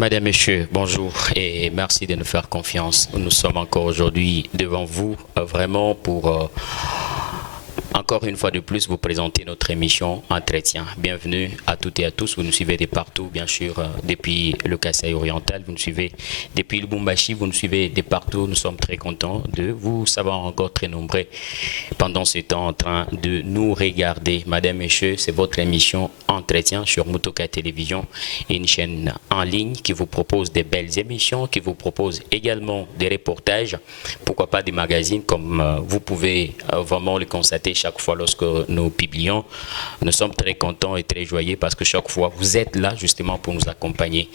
Madame, Monsieur, bonjour et merci de nous faire confiance. Nous sommes encore aujourd'hui devant vous vraiment pour encore une fois de plus vous présenter notre émission Entretien. Bienvenue à toutes et à tous. Vous nous suivez de partout, bien sûr, depuis le Kasaï oriental. Vous nous suivez depuis le Bumbashi. Vous nous suivez de partout. Nous sommes très contents de vous savoir encore très nombreux pendant ce temps en train de nous regarder. Madame, Messieurs, c'est votre émission Entretien sur Mutoka Télévision, une chaîne en ligne qui vous propose des belles émissions, qui vous propose également des reportages, pourquoi pas des magazines, comme vous pouvez vraiment le constater chaque fois lorsque nous publions. Nous sommes très contents et très joyeux parce que chaque fois vous êtes là justement pour nous accompagner.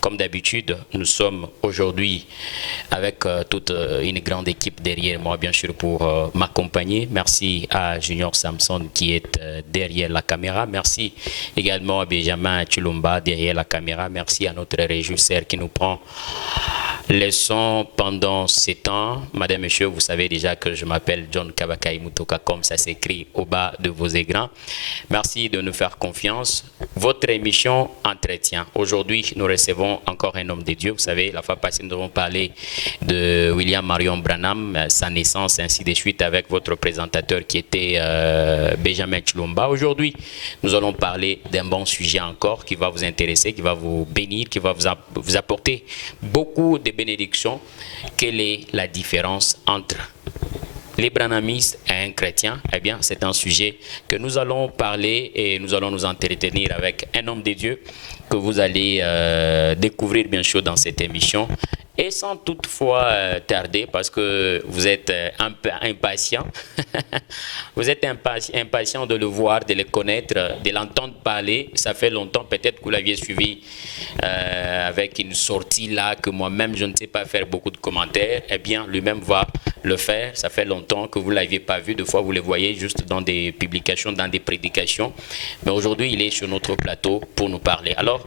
Comme d'habitude, nous sommes aujourd'hui avec toute une grande équipe derrière moi, bien sûr, pour m'accompagner. Merci à Junior Samson qui est derrière la caméra. Merci également à Benjamin Chulumba derrière la caméra. Merci à notre régisseur qui nous prend les sons pendant ces temps. Madame, Monsieur, vous savez déjà que je m'appelle John Kabakai Mutoka, comme ça s'écrit au bas de vos écrans. Merci de nous faire confiance. Votre émission Entretien. Aujourd'hui, nous recevons encore un homme de Dieu. Vous savez, la fois passée, nous avons parlé de William Marion Branham, sa naissance, ainsi de suite, avec votre présentateur qui était Benjamin Chulumba. Aujourd'hui, nous allons parler d'un bon sujet encore qui va vous intéresser, qui va vous bénir, qui va vous apporter beaucoup de bénédictions. Quelle est la différence entre les branhamistes et un chrétien? Eh bien, c'est un sujet que nous allons parler et nous allons nous entretenir avec un homme de Dieu que vous allez découvrir bien sûr dans cette émission. Et sans toutefois tarder, parce que vous êtes un peu impatient, vous êtes impatient de le voir, de le connaître, de l'entendre parler. Ça fait longtemps, peut-être que vous l'aviez suivi avec une sortie là, que moi-même je ne sais pas faire beaucoup de commentaires. Eh bien, lui-même va le faire. Ça fait longtemps que vous ne l'aviez pas vu. Des fois, vous le voyez juste dans des publications, dans des prédications. Mais aujourd'hui, il est sur notre plateau pour nous parler. Alors,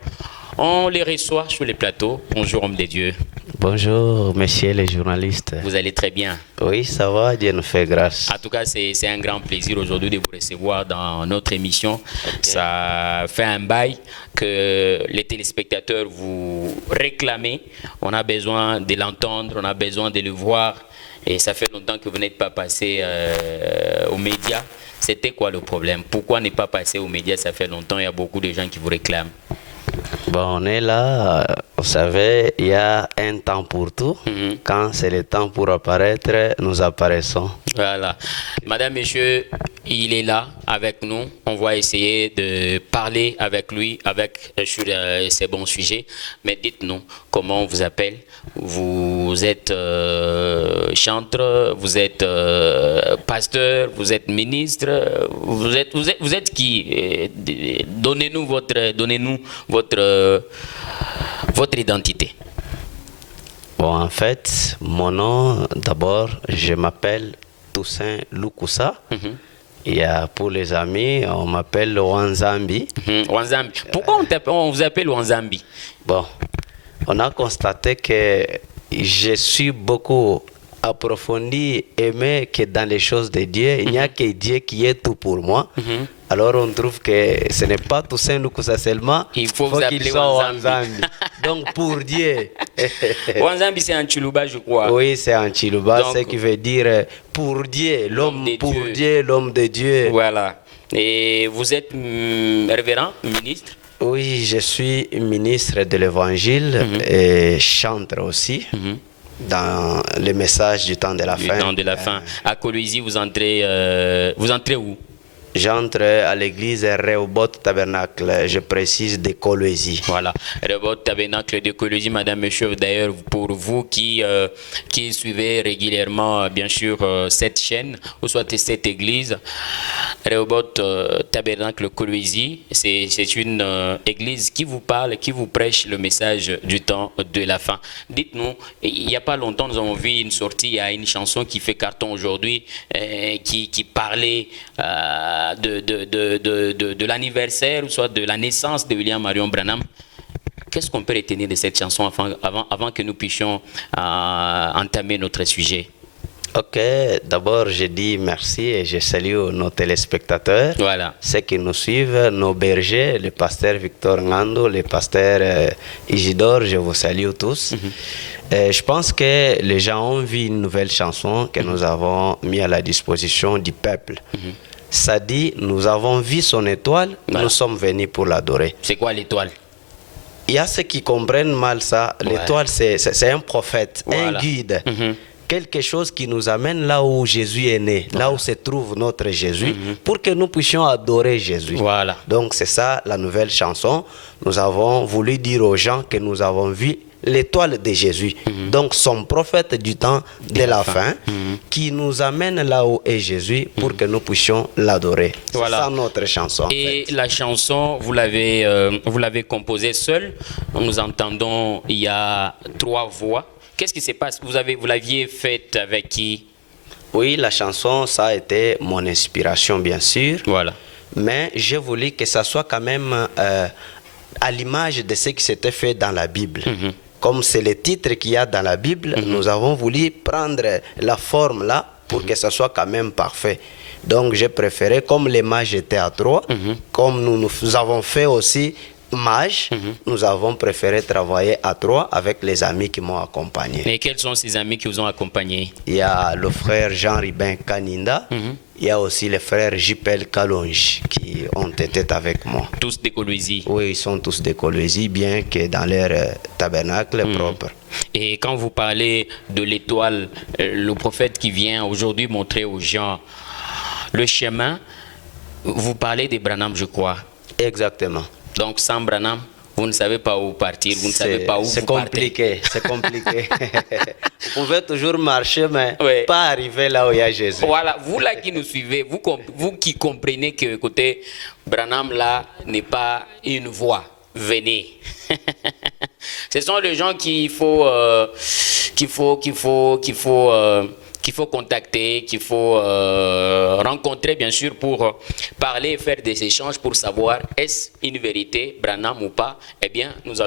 on les reçoit sur les plateaux. Bonjour, homme de Dieu. Bonjour, messieurs les journalistes. Vous allez très bien? Oui, ça va, Dieu nous fait grâce. En tout cas, c'est un grand plaisir aujourd'hui de vous recevoir dans notre émission. Okay. Ça fait un bail que les téléspectateurs vous réclament. On a besoin de l'entendre, on a besoin de le voir. Et ça fait longtemps que vous n'êtes pas passé aux médias. C'était quoi le problème? Pourquoi ne pas passer aux médias? Ça fait longtemps, il y a beaucoup de gens qui vous réclament. Bon, on est là, vous savez, il y a un temps pour tout. Quand c'est le temps pour apparaître, nous apparaissons. Voilà. Madame, Monsieur, il est là avec nous. On va essayer de parler avec lui sur ces bons sujets. Mais dites-nous, comment on vous appelle? Vous êtes chanteur, vous êtes pasteur, vous êtes ministre, vous êtes qui? Donnez-nous votre identité. Bon, en fait, mon nom, d'abord, je m'appelle Toussaint Lukusa. Il y a pour les amis, on m'appelle Wanzambi. Wanzambi. Pourquoi on vous appelle Wanzambi? Bon, on a constaté que je suis beaucoup approfondi, aimé que dans les choses de Dieu, il n'y a que Dieu qui est tout pour moi. Alors on trouve que ce n'est pas Toussaint Lukusa seulement, il faut qu'il soit Wanzambi. Donc pour Dieu. Wanzambi c'est en Chiluba, je crois. Oui, c'est en Chiluba, ce qui veut dire pour Dieu, l'homme pour Dieu, l'homme de Dieu. Voilà. Et vous êtes révérend, ministre? Oui, je suis ministre de l'Évangile et chanteur aussi. Dans le message du temps de la fin. Du temps de la fin. À Kolwezi, vous entrez où? J'entre à l'église Rehoboth Tabernacle, je précise de Kolwezi. Voilà, Rehoboth Tabernacle de Kolwezi, Madame, Monsieur, d'ailleurs, pour vous qui suivez régulièrement, bien sûr, cette chaîne, ou soit cette église, Rehoboth Tabernacle Kolwezi, c'est une église qui vous parle, qui vous prêche le message du temps de la fin. Dites-nous, il n'y a pas longtemps, nous avons vu une sortie, il y a une chanson qui fait carton aujourd'hui, qui parlait de l'anniversaire ou soit de la naissance de William Marion Branham. Qu'est-ce qu'on peut retenir de cette chanson avant que nous puissions entamer notre sujet? Ok, d'abord je dis merci et je salue nos téléspectateurs, Voilà. ceux qui nous suivent, nos bergers, le pasteur Victor Ngando, le pasteur Isidore, je vous salue tous. Je pense que les gens ont vu une nouvelle chanson que nous avons mis à la disposition du peuple. Ça dit, nous avons vu son étoile, Voilà. nous sommes venus pour l'adorer. C'est quoi l'étoile? Il y a ceux qui comprennent mal ça. L'étoile, c'est un prophète, un Voilà. guide. Quelque chose qui nous amène là où Jésus est né, là où se trouve notre Jésus, pour que nous puissions adorer Jésus. Voilà. Donc c'est ça la nouvelle chanson. Nous avons voulu dire aux gens que nous avons vu l'étoile de Jésus. Donc son prophète du temps de la fin, qui nous amène là où est Jésus pour que nous puissions l'adorer. Voilà. C'est ça notre chanson. en Et fait. la chanson, vous l'avez composée seule. Nous entendons, il y a 3 voix. Qu'est-ce qui se passe? Vous l'aviez faite avec qui? Oui, la chanson, ça a été mon inspiration, bien sûr. Voilà. Mais j'ai voulu que ça soit quand même à l'image de ce qui s'était fait dans la Bible. Comme c'est le titre qu'il y a dans la Bible, nous avons voulu prendre la forme là pour que ça soit quand même parfait. Donc j'ai préféré, comme les mages étaient à 3, comme nous avons fait aussi mage, nous avons préféré travailler à 3 avec les amis qui m'ont accompagné. Et quels sont ces amis qui vous ont accompagné? Il y a le frère Jean-Ribin Kaninda, il y a aussi le frère Jipel Kalonji qui ont été avec moi. Tous des Coloisie. Oui, ils sont tous des Coloisie, bien que dans leur tabernacle propre. Et quand vous parlez de l'étoile, le prophète qui vient aujourd'hui montrer aux gens le chemin, vous parlez de Branham, je crois. Exactement. Donc sans Branham, vous ne savez pas où partir, vous ne savez pas où vous C'est partez. compliqué, c'est compliqué. Vous pouvez toujours marcher, mais Ouais. pas arriver là où il y a Jésus. Voilà, vous là qui nous suivez, vous qui comprenez que écoutez, Branham là n'est pas une voix, venez. Ce sont les gens qu'il faut contacter, qu'il faut rencontrer bien sûr pour parler et faire des échanges pour savoir est-ce une vérité, Branham ou pas. Eh bien, nous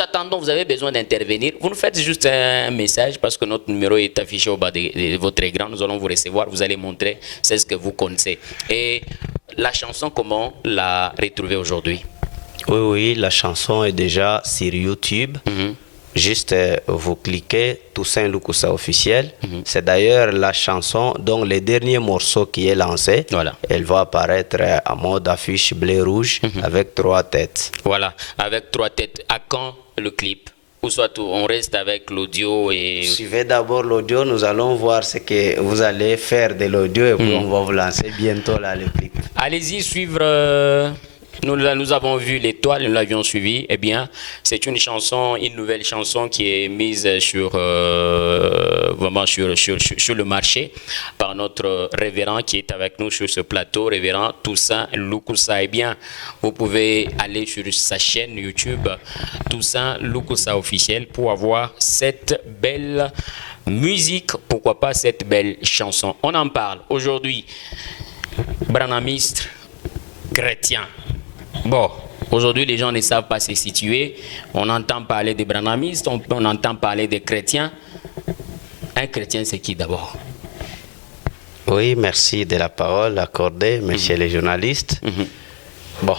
attendons, vous avez besoin d'intervenir. Vous nous faites juste un message parce que notre numéro est affiché au bas de votre écran. Nous allons vous recevoir, vous allez montrer c'est ce que vous connaissez. Et la chanson, comment la retrouver aujourd'hui? Oui, oui, la chanson est déjà sur YouTube. Juste, vous cliquez Toussaint Lukusa officiel. C'est d'ailleurs la chanson dont le dernier morceau qui est lancé. Voilà. Elle va apparaître en mode affiche bleu-rouge avec 3 têtes. Voilà, avec 3 têtes. À quand le clip? Ou soit on reste avec l'audio et... Suivez d'abord l'audio, nous allons voir ce que vous allez faire de l'audio et puis on va vous lancer bientôt là le clip. Allez-y suivre... Nous avons vu l'étoile, nous l'avions suivi. Eh bien, c'est une chanson, une nouvelle chanson qui est mise sur, vraiment sur le marché par notre révérend qui est avec nous sur ce plateau, révérend Toussaint Lukusa. Eh bien, vous pouvez aller sur sa chaîne YouTube, Toussaint Lukusa officiel, pour avoir cette belle musique, pourquoi pas cette belle chanson. On en parle aujourd'hui. Branhamiste, chrétien. Bon, aujourd'hui, les gens ne savent pas se situer. On entend parler des branhamistes, on entend parler des chrétiens. Un chrétien, c'est qui d'abord? Oui, merci de la parole accordée, monsieur le journaliste. Bon,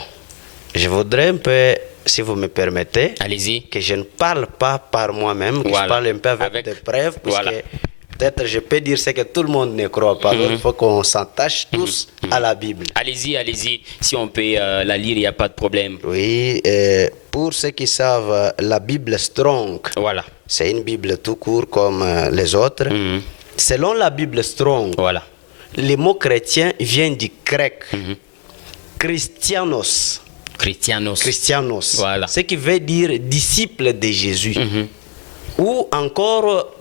je voudrais un peu, si vous me permettez, Allez-y. que je ne parle pas par moi-même, que Voilà. je parle un peu avec des preuves, parce Voilà. que peut-être je peux dire ce que tout le monde ne croit pas. Donc, il faut qu'on s'attache tous à la Bible. Allez-y, allez-y. Si on peut la lire, il n'y a pas de problème. Oui, pour ceux qui savent, la Bible Strong, Voilà. c'est une Bible tout court comme les autres. Selon la Bible Strong, Voilà. le mot chrétien vient du grec. Christianos. Christianos. Voilà. Ce qui veut dire disciple de Jésus. Ou encore,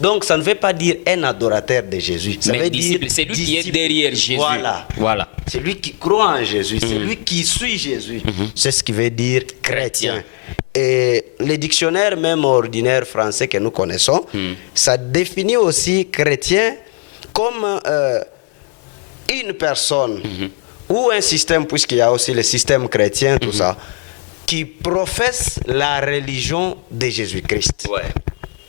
donc ça ne veut pas dire un adorateur de Jésus. Ça Mais veut disciple, dire c'est lui qui est disciple. derrière Jésus. Voilà. Voilà. C'est lui qui croit en Jésus, c'est lui qui suit Jésus. C'est ce qui veut dire chrétien. Et le dictionnaire même ordinaire français que nous connaissons, ça définit aussi chrétien comme une personne ou un système, puisqu'il y a aussi le système chrétien, tout ça, qui professe la religion de Jésus-Christ. Ouais.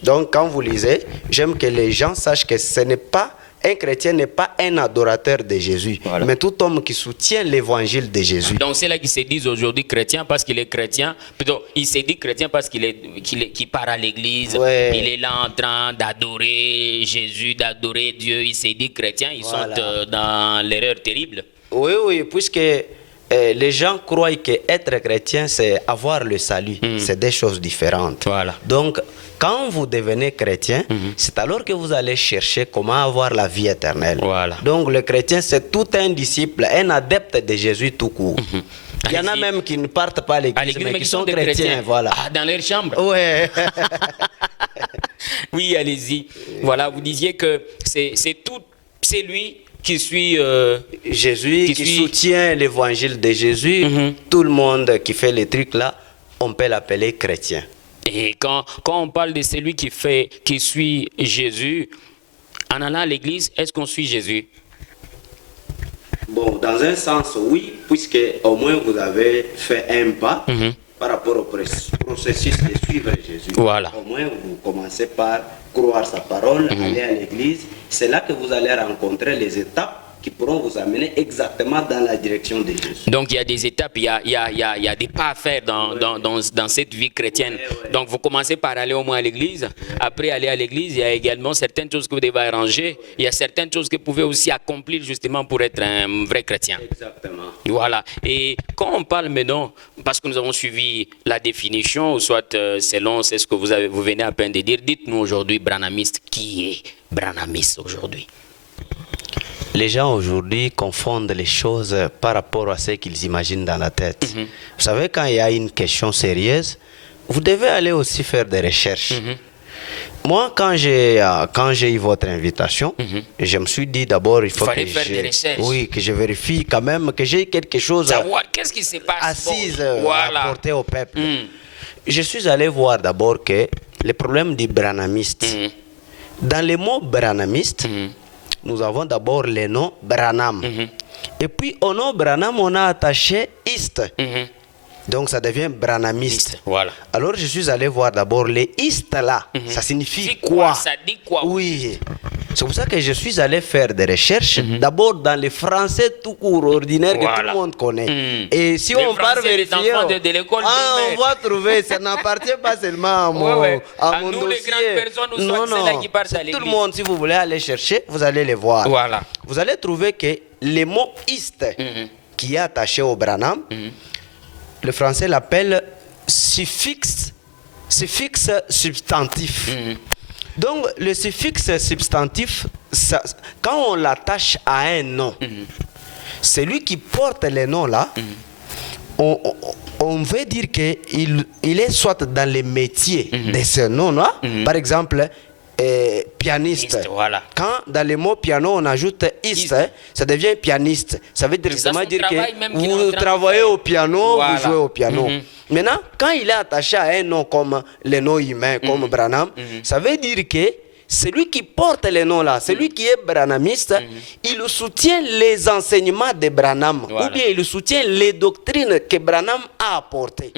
Donc, quand vous lisez, j'aime que les gens sachent que ce n'est pas un chrétien n'est pas un adorateur de Jésus, mais tout homme qui soutient l'évangile de Jésus. Donc c'est là qu'ils se disent aujourd'hui chrétien parce qu'il est chrétien. Plutôt, il se dit chrétien parce qu'il part à l'église. Il est là en train d'adorer Jésus, d'adorer Dieu. Il se dit chrétien. Ils sont dans l'erreur terrible. Oui, puisque les gens croient qu'être chrétien, c'est avoir le salut. C'est des choses différentes. Donc, quand vous devenez chrétien, c'est alors que vous allez chercher comment avoir la vie éternelle. Donc, le chrétien, c'est tout un disciple, un adepte de Jésus tout court. Il y en a même qui ne partent pas à l'église, mais qui sont chrétiens. Dans leur chambre. Ouais. Oui, allez-y. Voilà, vous disiez que c'est lui qui suit Jésus, qui soutient l'évangile de Jésus. Tout le monde qui fait les trucs là, on peut l'appeler chrétien. Et quand on parle de celui qui suit Jésus, en allant à l'église, est-ce qu'on suit Jésus? Bon, dans un sens, oui, puisque au moins vous avez fait un pas par rapport au processus de suivre Jésus. Au moins, vous commencez par croire sa parole, aller à l'église. C'est là que vous allez rencontrer les étapes qui pourront vous amener exactement dans la direction de Jésus. Donc il y a des étapes, il y a des pas à faire dans cette vie chrétienne. Donc vous commencez par aller au moins à l'église. Après aller à l'église, il y a également certaines choses que vous devez arranger. Il y a certaines choses que vous pouvez aussi accomplir justement pour être un vrai chrétien. Exactement. Voilà. Et quand on parle maintenant, parce que nous avons suivi la définition, ou soit selon c'est ce que vous venez à peine de dire, dites-nous aujourd'hui, branhamiste, qui est branhamiste aujourd'hui? Les gens aujourd'hui confondent les choses par rapport à ce qu'ils imaginent dans la tête. Vous savez, quand il y a une question sérieuse, vous devez aller aussi faire des recherches. Moi, quand j'ai eu votre invitation, je me suis dit d'abord, il faut faire des recherches. Oui, que je vérifie quand même que j'ai quelque chose qu'est-ce qui se passe assise à apporter au peuple. Je suis allé voir d'abord que le problème du branhamiste, dans le mot branhamiste, nous avons d'abord le nom Branham. Et puis au nom Branham, on a attaché East. Donc ça devient branhamiste. Alors je suis allé voir d'abord les East là. Ça signifie quoi? Ça dit quoi? Oui. C'est pour ça que je suis allé faire des recherches. D'abord dans le français tout court, ordinaire, que tout le monde connaît. Et si on part vérifier, on va trouver, ça n'appartient pas seulement à mon nous, dossier. Les grandes personnes, non. Qui partent à l'église. Tout le monde, si vous voulez aller chercher, vous allez les voir. Vous allez trouver que le mot East, qui est attaché au Branham, le français l'appelle suffixe substantif. Donc, le suffixe substantif, quand on l'attache à un nom, celui qui porte le nom là, on veut dire qu'il est soit dans les métiers de ce nom là, par exemple, pianiste. Quand dans le mot piano on ajoute ist, ça devient pianiste. Ça veut directement dire que vous travaillez au piano, vous jouez au piano. Maintenant, quand il est attaché à un nom comme le nom humain, comme Branham, ça veut dire que celui qui porte le nom là, celui qui est branhamiste, il soutient les enseignements de Branham, ou bien il soutient les doctrines que Branham a apportées.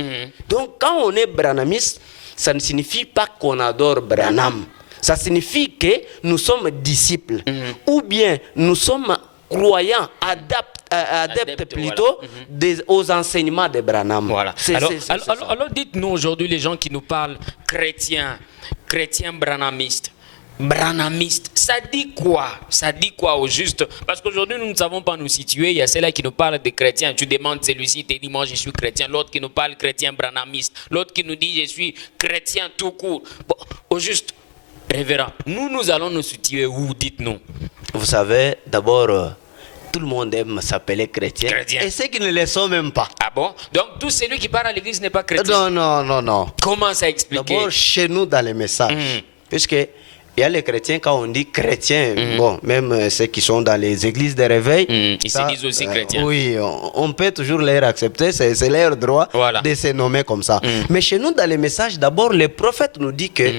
Donc quand on est branhamiste, ça ne signifie pas qu'on adore Branham. Ça signifie que nous sommes disciples, ou bien nous sommes croyants, adeptes plutôt aux enseignements de Branham. Alors dites-nous aujourd'hui, les gens qui nous parlent chrétiens branhamistes, ça dit quoi? Ça dit quoi au juste? Parce qu'aujourd'hui, nous ne savons pas nous situer. Il y a ceux-là qui nous parlent de chrétiens. Tu demandes celui-ci, il te dit, moi je suis chrétien. L'autre qui nous parle chrétien branhamiste. L'autre qui nous dit, je suis chrétien tout court. Bon, au juste, révérend, nous allons nous situer où? Dites-nous. Vous savez, d'abord, tout le monde aime s'appeler chrétien. Et ceux qui ne le sont même pas. Ah bon? Donc tout celui qui part à l'église n'est pas chrétien? Non. Comment ça expliquer? D'abord, chez nous, dans les messages. Puisque il y a les chrétiens, quand on dit chrétien, bon, même ceux qui sont dans les églises de réveil, ils se disent aussi chrétiens. Oui, on peut toujours les accepter, c'est leur droit de se nommer comme ça. Mais chez nous, dans les messages, d'abord, le prophète nous dit que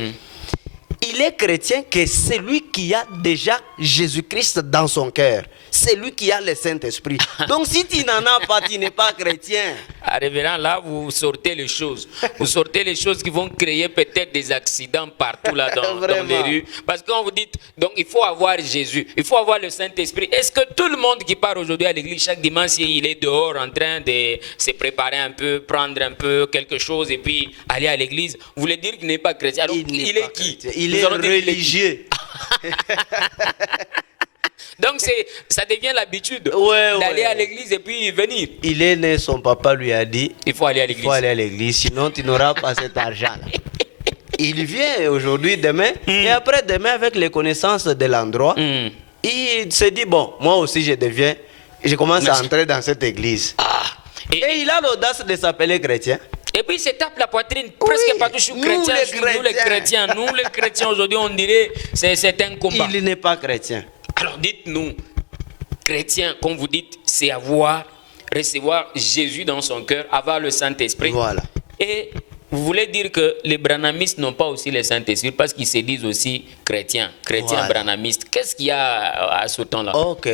il il est chrétien que celui qui a déjà Jésus-Christ dans son cœur. C'est lui qui a le Saint-Esprit. Donc si tu n'en as pas, tu n'es pas chrétien. Ah, révérend, là, vous sortez les choses. Vous sortez les choses qui vont créer peut-être des accidents partout là dans les rues. Parce que quand vous dites, donc il faut avoir Jésus, il faut avoir le Saint-Esprit. Est-ce que tout le monde qui part aujourd'hui à l'église chaque dimanche, il est dehors en train de se préparer un peu, prendre un peu quelque chose et puis aller à l'église, vous voulez dire qu'il n'est pas chrétien? Alors, il est qui? Il est religieux. Donc ça devient l'habitude d'aller à l'église et puis venir. Il est né, son papa lui a dit, il faut aller à l'église. Il faut aller à l'église, sinon tu n'auras pas cet argent-là. Il vient aujourd'hui, demain, et après demain, avec les connaissances de l'endroit, il se dit, bon, moi aussi je commence à entrer dans cette église. Et il a l'audace de s'appeler chrétien. Et puis il se tape la poitrine presque partout. Je suis chrétien, nous les chrétiens aujourd'hui, on dirait c'est un combat. Il n'est pas chrétien. Alors dites-nous, chrétien, comme vous dites, c'est recevoir Jésus dans son cœur, avoir le Saint-Esprit. Voilà. Et vous voulez dire que les branhamistes n'ont pas aussi le Saint-Esprit parce qu'ils se disent aussi chrétiens voilà. Branhamistes. Qu'est-ce qu'il y a à ce temps-là? Ok.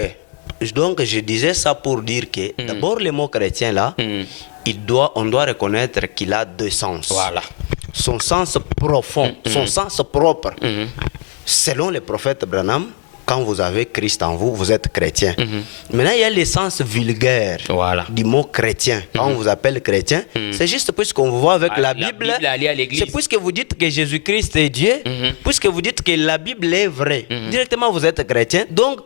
Donc je disais ça pour dire que d'abord le mot chrétien là, on doit reconnaître qu'il a deux sens. Voilà. Son sens profond, son sens propre. Selon le prophète Branham, quand vous avez Christ en vous, vous êtes chrétien. Maintenant, il y a l'essence vulgaire du mot chrétien. Quand on vous appelle chrétien, c'est juste puisqu'on vous voit avec la Bible, c'est puisque vous dites que Jésus-Christ est Dieu, puisque vous dites que la Bible est vraie. Directement, vous êtes chrétien. Donc,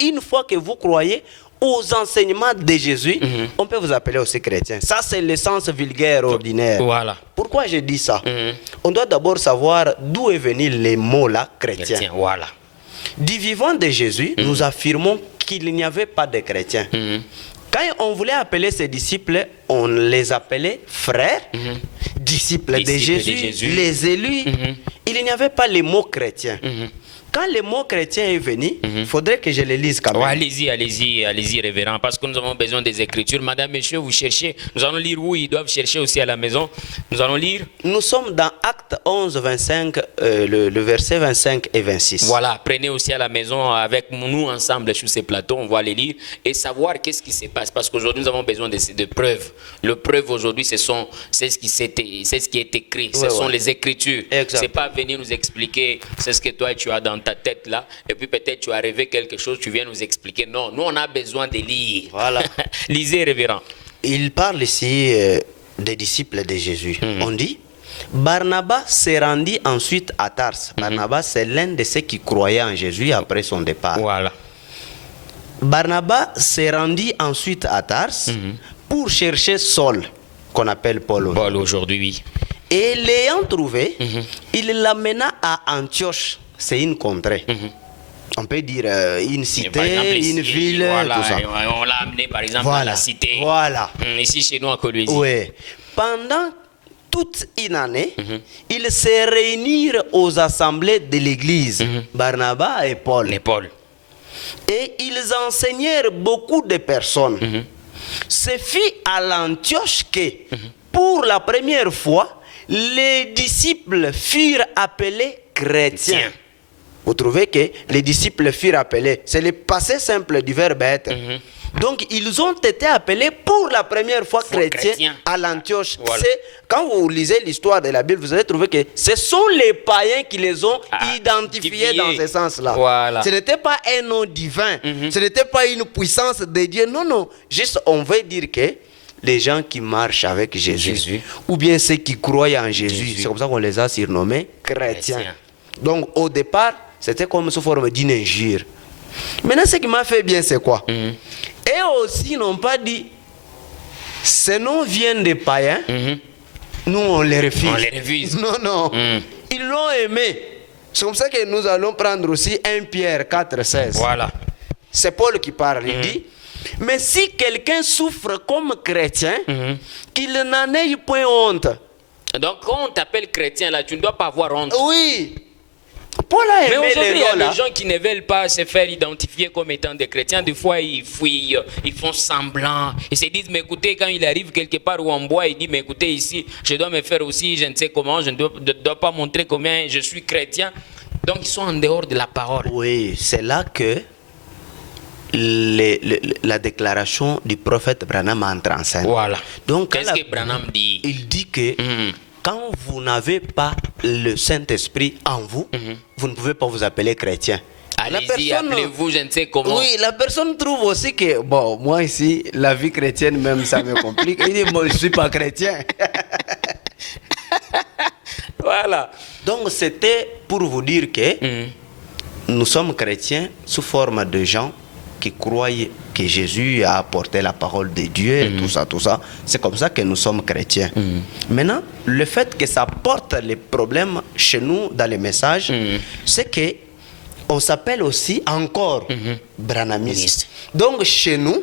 une fois que vous croyez aux enseignements de Jésus, on peut vous appeler aussi chrétien. Ça, c'est l'essence vulgaire ordinaire. Voilà. Pourquoi je dis ça? On doit d'abord savoir d'où est venu les mots-là, chrétien. Voilà. Du vivant de Jésus, nous affirmons qu'il n'y avait pas de chrétiens. Quand on voulait appeler ses disciples, on les appelait frères, disciples de Jésus, les élus. Il n'y avait pas le mot chrétien. Quand le mot chrétien est venu, il faudrait que je le lise quand même. Allez-y, révérend, parce que nous avons besoin des Écritures. Madame, Monsieur, vous cherchez. Nous allons lire où ils doivent chercher aussi à la maison. Nous allons lire. Nous sommes dans Acte 11, 25, le verset 25 et 26. Voilà, prenez aussi à la maison avec nous ensemble sur ces plateaux. On va les lire et savoir qu'est-ce qui se passe. Parce qu'aujourd'hui, nous avons besoin de preuves. Le preuve aujourd'hui, c'est ce qui est écrit. Ce sont les Écritures. C'est pas venir nous expliquer c'est ce que toi tu as dans ta tête là, et puis peut-être tu as rêvé quelque chose, tu viens nous expliquer. Non, nous on a besoin de lire. Voilà. Lisez, révérend. Il parle ici des disciples de Jésus. On dit, Barnabas s'est rendu ensuite à Tarse. Barnabas, c'est l'un de ceux qui croyaient en Jésus après son départ. Voilà. Barnabas s'est rendu ensuite à Tarse pour chercher Saul, qu'on appelle Paul. Paul aujourd'hui, oui. Et l'ayant trouvé, il l'amena à Antioche. C'est une contrée. On peut dire une cité, exemple, une ville, tout ça. On l'a amené par exemple à la cité. Voilà. Ici chez nous à Kolwezi. Oui. Pendant toute une année, ils se réunirent aux assemblées de l'église, Barnabas et Paul. Et ils enseignèrent beaucoup de personnes. Ce fut à l'Antioche que, pour la première fois, les disciples furent appelés chrétiens. Vous trouvez que les disciples furent appelés. C'est le passé simple du verbe être. Donc, ils ont été appelés pour la première fois chrétiens à l'Antioche. Voilà. Quand vous lisez l'histoire de la Bible, vous allez trouver que ce sont les païens qui les ont identifiés dans ce sens-là. Voilà. Ce n'était pas un nom divin. Ce n'était pas une puissance de Dieu. Non, non. Juste, on veut dire que les gens qui marchent avec Jésus. Ou bien ceux qui croient en Jésus. C'est comme ça qu'on les a surnommés chrétiens. Donc, au départ, c'était comme sous forme d'une injure. Maintenant, ce qui m'a fait bien, c'est quoi? Et aussi, ils n'ont pas dit, ces noms viennent des païens, nous, on les refuse. Non, non. Ils l'ont aimé. C'est comme ça que nous allons prendre aussi 1 Pierre 4, 16. Voilà. C'est Paul qui parle. Il dit, mais si quelqu'un souffre comme chrétien, qu'il n'en ait point honte. Donc, quand on t'appelle chrétien, là, tu ne dois pas avoir honte. Oui. Paul a aimé. Mais aujourd'hui, il y a des gens qui ne veulent pas se faire identifier comme étant des chrétiens. Des fois, ils fuient, ils font semblant. Ils se disent, mais écoutez, quand il arrive quelque part où on boit, il dit, mais écoutez, ici, je dois me faire aussi, je ne sais comment, je ne dois pas montrer combien je suis chrétien. Donc ils sont en dehors de la parole. Oui, c'est là que la déclaration du prophète Branham entre en scène. Voilà. Donc, qu'est-ce que Branham dit? Il dit que quand vous n'avez pas le Saint-Esprit en vous, vous ne pouvez pas vous appeler chrétien. Allez-y, appelez-vous, je ne sais comment. Oui, la personne trouve aussi que, bon, moi ici, la vie chrétienne même, ça me complique. Il dit, moi, je ne suis pas chrétien. Voilà. Donc, c'était pour vous dire que nous sommes chrétiens sous forme de gens qui croient que Jésus a apporté la parole de Dieu et tout ça, tout ça. C'est comme ça que nous sommes chrétiens. Maintenant, le fait que ça porte les problèmes chez nous dans les messages, c'est que on s'appelle aussi encore branhamistes. Donc, chez nous,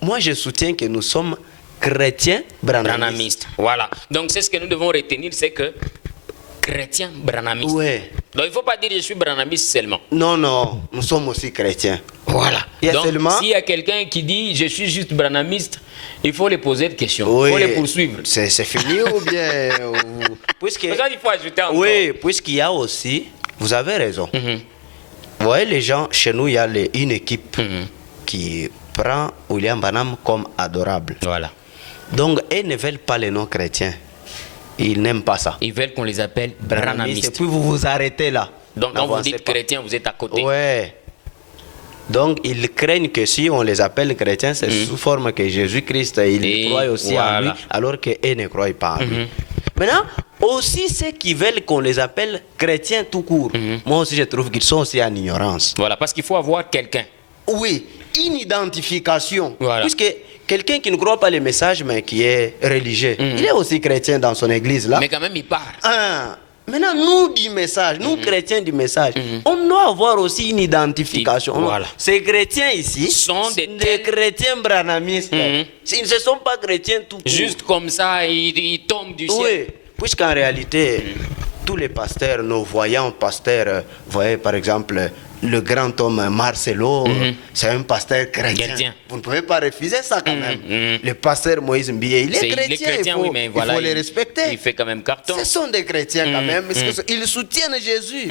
moi, je soutiens que nous sommes chrétiens branhamistes. Voilà. Donc, c'est ce que nous devons retenir, c'est que chrétien branhamiste. Ouais. Donc il ne faut pas dire je suis branhamiste seulement. Non, non, nous sommes aussi chrétiens. Voilà. Donc s'il y a quelqu'un qui dit je suis juste branhamiste, il faut les poser des questions. Oui, il faut les poursuivre. C'est fini ou bien puisque, ça, il faut ajouter encore. Oui, puisqu'il y a aussi, vous avez raison. Vous voyez les gens, chez nous, il y a une équipe qui prend William Branham comme adorable. Voilà. Donc, ils ne veulent pas les non-chrétiens. Ils n'aiment pas ça. Ils veulent qu'on les appelle branhamistes. Et puis vous vous arrêtez là. Donc quand vous dites chrétien, vous êtes à côté. Ouais. Donc ils craignent que si on les appelle chrétiens, c'est sous forme que Jésus-Christ, ils croient aussi en lui, alors qu'eux ne croient pas en lui. Maintenant, aussi ceux qui veulent qu'on les appelle chrétiens tout court, moi aussi je trouve qu'ils sont aussi en ignorance. Voilà, parce qu'il faut avoir quelqu'un. Oui, une identification. Voilà. Puisque quelqu'un qui ne croit pas les messages, mais qui est religieux, il est aussi chrétien dans son église là. Mais quand même, il parle. Maintenant, nous du message, nous chrétiens du message, on doit avoir aussi une identification. Voilà. Ces chrétiens ici sont des chrétiens branhamistes. Ils ne sont pas chrétiens tout court. Juste comme ça, ils tombent du ciel. Oui, puisqu'en réalité, tous les pasteurs, nos voyants pasteurs, vous voyez par exemple le grand homme Marcelo, c'est un pasteur chrétien. Vous ne pouvez pas refuser ça quand même. Le pasteur Moïse Mbié, il est chrétien, oui, mais voilà, il faut les respecter. Il fait quand même carton. Ce sont des chrétiens quand même, parce qu'ils soutiennent Jésus.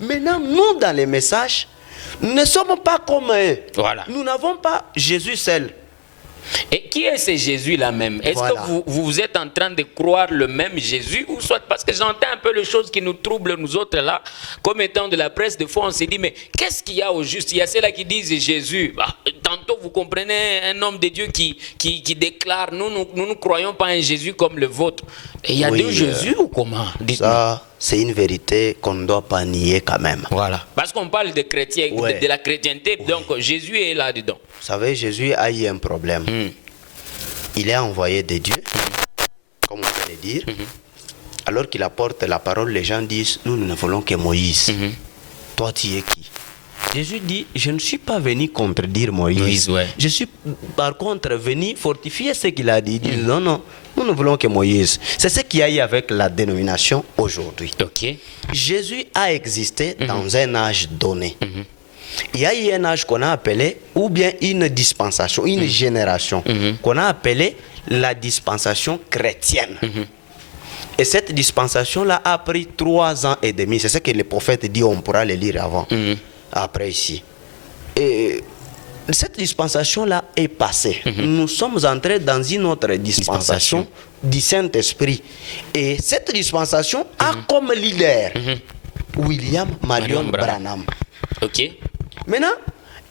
Maintenant, nous, dans les messages, nous ne sommes pas comme eux. Voilà. Nous n'avons pas Jésus seul. Et qui est ce Jésus-là même? Est-ce que vous êtes en train de croire le même Jésus ou soit parce que j'entends un peu les choses qui nous troublent nous autres là, comme étant de la presse, des fois on se dit mais qu'est-ce qu'il y a au juste? Il y a ceux-là qui disent Jésus. Tantôt vous comprenez un homme de Dieu qui déclare nous ne croyons pas en Jésus comme le vôtre. Et il y a deux Jésus ou comment? Ça, c'est une vérité qu'on ne doit pas nier quand même. Voilà. Parce qu'on parle de chrétien, de la chrétienté, donc Jésus est là-dedans. Vous savez, Jésus a eu un problème. Il est envoyé de Dieu, comme on peut le dire. Alors qu'il apporte la parole, les gens disent, nous ne voulons que Moïse. Toi, tu es qui? Jésus dit, je ne suis pas venu contredire Moïse. Je suis par contre venu fortifier ce qu'il a dit. Il dit, non, non, nous ne voulons que Moïse. C'est ce qu'il y a eu avec la dénomination aujourd'hui. Jésus a existé dans un âge donné. Il y a eu un âge qu'on a appelé, ou bien une dispensation, une génération, qu'on a appelé la dispensation chrétienne. Et cette dispensation-là a pris 3 ans et demi. C'est ce que le prophète dit, on pourra le lire avant, après ici. Et cette dispensation-là est passée. Nous sommes entrés dans une autre dispensation du Saint-Esprit. Et cette dispensation a comme leader William Marion Branham. Maintenant,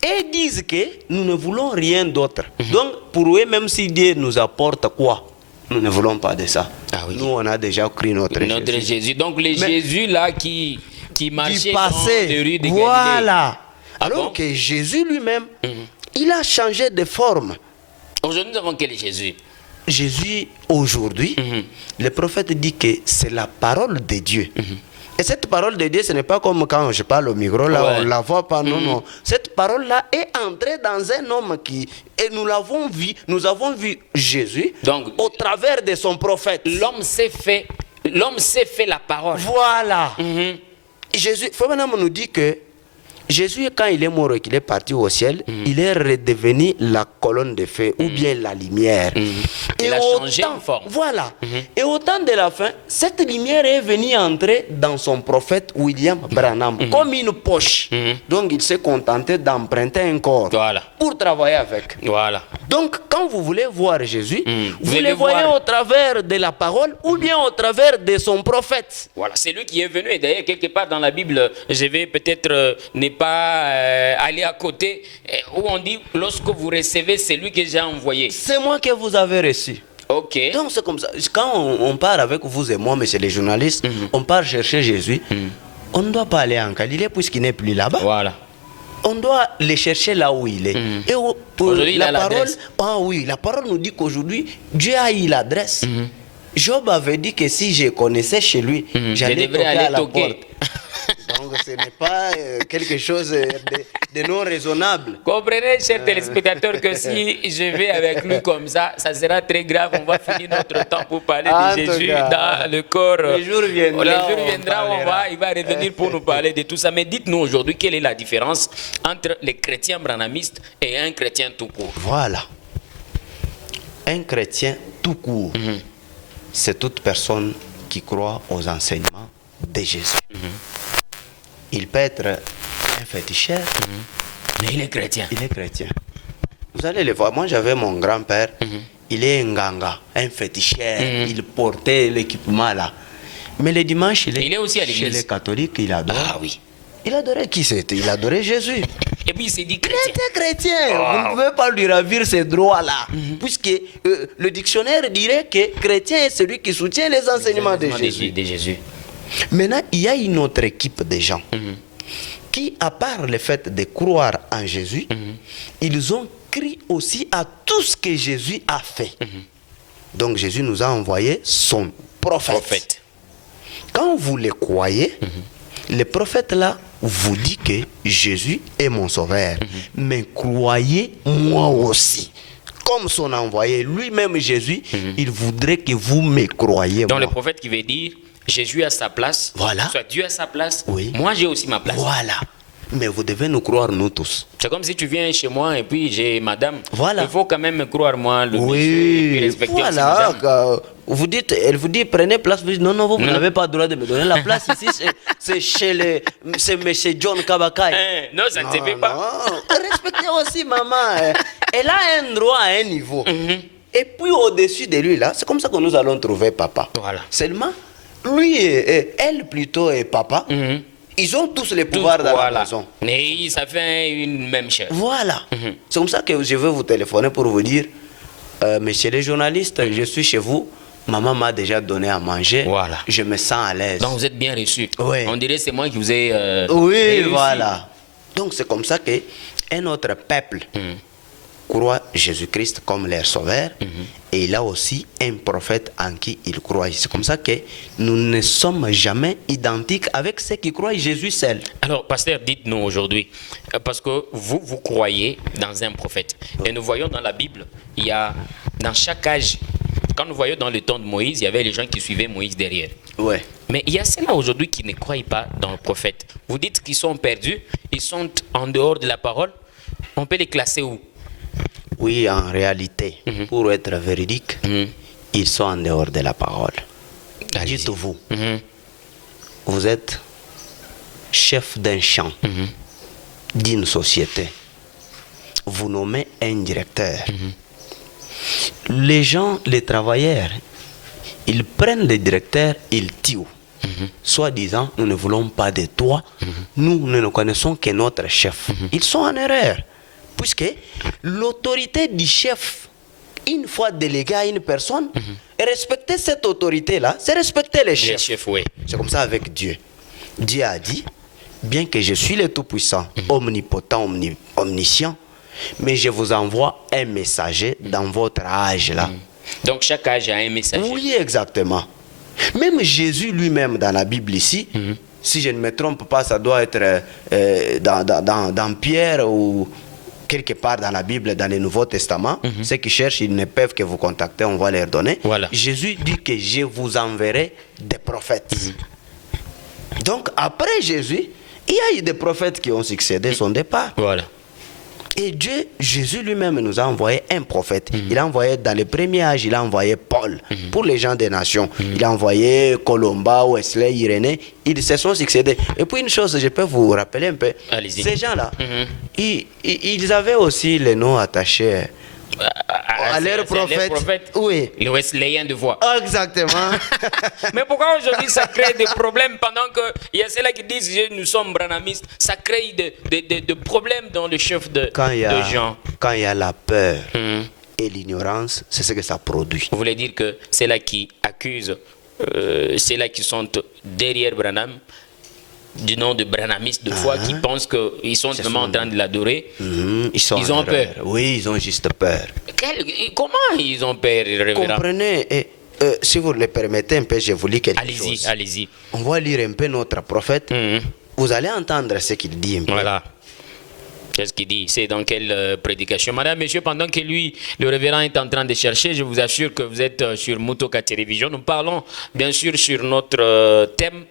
ils disent que nous ne voulons rien d'autre. Donc, pour eux, même si Dieu nous apporte quoi, nous ne voulons pas de ça. Nous, on a déjà cru notre Jésus. Donc, les Jésus là qui marchait dans les rues de Galilée. Voilà. Alors que Jésus lui-même, il a changé de forme. Aujourd'hui, nous avons quel Jésus? Jésus, aujourd'hui, le prophète dit que c'est la parole de Dieu. Et cette parole de Dieu, ce n'est pas comme quand je parle au micro, là, on ne la voit pas, non, non. Cette parole-là est entrée dans un homme qui... Et nous l'avons vu, nous avons vu Jésus au travers de son prophète. L'homme s'est fait la parole. Voilà. Jésus, Frère nous dit que Jésus, quand il est mort et qu'il est parti au ciel, il est redevenu la colonne de feu ou bien la lumière. Il a changé de forme. Voilà. Et au temps de la fin, cette lumière est venue entrer dans son prophète William Branham comme une poche. Donc il s'est contenté d'emprunter un corps pour travailler avec. Voilà. Donc quand vous voulez voir Jésus, vous allez le voyez voir au travers de la parole ou bien au travers de son prophète. Voilà, c'est lui qui est venu. Et d'ailleurs, quelque part dans la Bible, je vais peut-être ne pas aller à côté, où on dit, lorsque vous recevez, c'est lui que j'ai envoyé. C'est moi que vous avez reçu. Ok. Donc c'est comme ça. Quand on part avec vous et moi, messieurs les journalistes, on part chercher Jésus, on ne doit pas aller en Galilée puisqu'il n'est plus là-bas. Voilà. On doit le chercher là où il est. Et Aujourd'hui, la il a parole, l'adresse. la parole nous dit qu'aujourd'hui, Dieu a eu l'adresse. Job avait dit que si je connaissais chez lui, j'allais toquer à la porte. Donc ce n'est pas quelque chose de non raisonnable. Comprenez, chers téléspectateurs, que si je vais avec lui comme ça sera très grave. On va finir notre temps pour parler de Jésus dans le corps. Le jour viendra, il va revenir pour nous parler de tout ça. Mais dites-nous aujourd'hui, quelle est la différence entre les chrétiens branhamistes et un chrétien tout court? Voilà. Un chrétien tout court, c'est toute personne qui croit aux enseignements de Jésus. Il peut être un féticheur, mais il est chrétien. Il est chrétien. Vous allez le voir. Moi, j'avais mon grand-père. Il est un ganga, un féticheur. Il portait l'équipement là. Mais le dimanche, il est aussi à l'église. Chez les catholiques, il adore. Ah oui. Il adorait qui c'était? Il adorait Jésus. Et puis il s'est dit Il était chrétien. Vous ne pouvez pas lui ravir ses droits-là. Puisque le dictionnaire dirait que chrétien est celui qui soutient les enseignements de Jésus. Maintenant, il y a une autre équipe de gens qui, à part le fait de croire en Jésus, ils ont cru aussi à tout ce que Jésus a fait. Donc Jésus nous a envoyé son prophète. Quand vous le croyez, le prophète là vous dit que Jésus est mon sauveur. Mais croyez moi aussi. Comme son envoyé, lui-même Jésus, il voudrait que vous me croyiez. Donc le prophète qui veut dire Jésus a sa place, voilà. Soit Dieu a sa place, oui. Moi j'ai aussi ma place. Voilà. Mais vous devez nous croire, nous tous. C'est comme si tu viens chez moi et puis j'ai madame. Voilà. Il faut quand même me croire, moi, le monsieur, et puis respecter voilà. aussi madame. Vous dites, elle vous dit, prenez place. Vous dites, non, vous n'avez pas le droit de me donner la place ici. C'est chez c'est M. John Kabakai. Non, ça ne se fait pas. Non. Respectez aussi maman. Elle a un droit à un niveau. Et puis au-dessus de lui, là, c'est comme ça que nous allons trouver papa. Voilà. Seulement, lui et elle plutôt et papa, ils ont tous les pouvoirs dans la maison. Mais ça fait une même chose. Voilà. C'est comme ça que je veux vous téléphoner pour vous dire, messieurs les journalistes, je suis chez vous. Maman m'a déjà donné à manger. Voilà. Je me sens à l'aise. Donc vous êtes bien reçu. Oui. On dirait que c'est moi qui vous ai oui, réussi. Voilà. Donc c'est comme ça qu'un autre peuple croit Jésus-Christ comme leur sauveur. Et il a aussi un prophète en qui il croit. C'est comme ça que nous ne sommes jamais identiques avec ceux qui croient Jésus seul. Alors, pasteur, dites-nous aujourd'hui, parce que vous croyez dans un prophète. Et nous voyons dans la Bible, il y a dans chaque âge, quand nous voyons dans le temps de Moïse, il y avait les gens qui suivaient Moïse derrière. Ouais. Mais il y a ceux-là aujourd'hui qui ne croient pas dans le prophète. Vous dites qu'ils sont perdus, ils sont en dehors de la parole. On peut les classer où? Oui, en réalité, pour être véridique, ils sont en dehors de la parole. Dites-vous, vous êtes chef d'un champ, d'une société. Vous nommez un directeur. Les gens, les travailleurs, ils prennent le directeur, ils tuent. Soit disant, nous ne voulons pas de toi, nous ne connaissons que notre chef. Ils sont en erreur. Puisque l'autorité du chef, une fois déléguée à une personne, respecter cette autorité-là, c'est respecter les chefs. Oui. C'est comme ça avec Dieu. Dieu a dit, bien que je suis le Tout-Puissant, omnipotent, omniscient, mais je vous envoie un messager dans votre âge là. Donc chaque âge a un messager. Oui, exactement. Même Jésus lui-même dans la Bible ici, si je ne me trompe pas, ça doit être dans Pierre ou quelque part dans la Bible, dans le Nouveau Testament. Ceux qui cherchent, ils ne peuvent que vous contacter, on va leur donner. Voilà. Jésus dit que je vous enverrai des prophètes. Donc après Jésus, Il y a eu des prophètes qui ont succédé son départ. Voilà. Et Dieu, Jésus lui-même nous a envoyé un prophète. Il a envoyé dans le premier âge, il a envoyé Paul pour les gens des nations. Il a envoyé Colomba, Wesley, Irénée. Ils se sont succédés. Et puis une chose, je peux vous rappeler un peu. Allez-y. Ces gens-là, ils avaient aussi les noms attachés à leurs prophètes. Oui. Les Wesleyens de voix. Exactement. Mais pourquoi aujourd'hui ça crée des problèmes pendant qu'il y a ceux-là qui disent nous sommes branamistes, ça crée des problèmes dans le chef de gens. Quand il y a la peur et l'ignorance, c'est ce que ça produit. Vous voulez dire que c'est là qui accusent, c'est là qui sont derrière Branham, du nom de branamistes de foi, qui pensent qu'ils sont vraiment en train de l'adorer. Ils ont peur. Oui, ils ont juste peur. Comment ils ont peur, révérend? Comprenez, si vous le permettez un peu, je vous lis quelque chose. Allez-y. On va lire un peu notre prophète. Vous allez entendre ce qu'il dit un peu. Voilà. Qu'est-ce qu'il dit? C'est dans quelle prédication? Madame, monsieur, pendant que lui, le révérend, est en train de chercher, je vous assure que vous êtes sur Mutoka Télévision. Nous parlons bien sûr sur notre thème,